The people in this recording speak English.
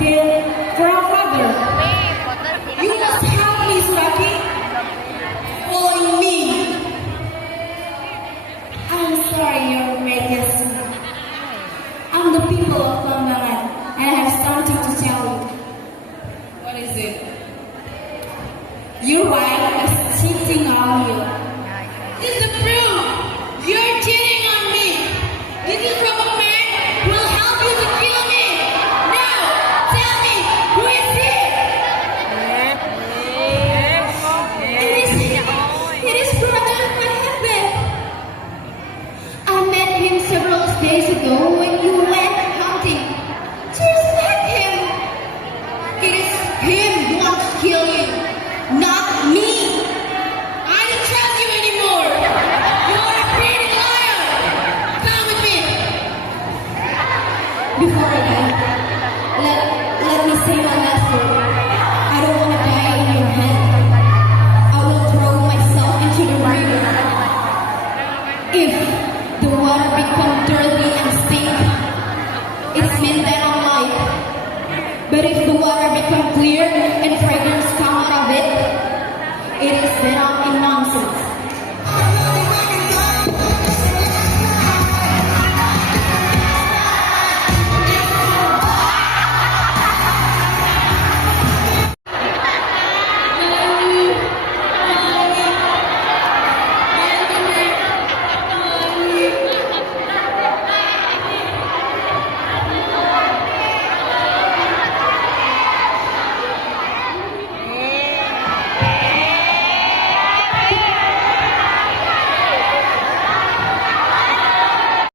did for our father. You must help me, Saki. Following me. I'm sorry, Your Majesty. I'm the people of Lambaran, and I have something to tell you. What is it? Your wife is cheating on you. This is the proof. You're cheating on me. This is from a man who will help you to kill me. Now, tell me, who is he? It is brother Mahebe. I met him several days ago when you went hunting. Just met him. It is him who wants to kill you, not me. I don't trust you anymore. You are a pretty liar. Come with me. Before I die, let me say my last word. I don't want to die in your hand. I will throw myself into the river. If the water becomes dirty and stink, it's meant that I'm alive. But if the water becomes clear and fragrance come out of it, it is that I'm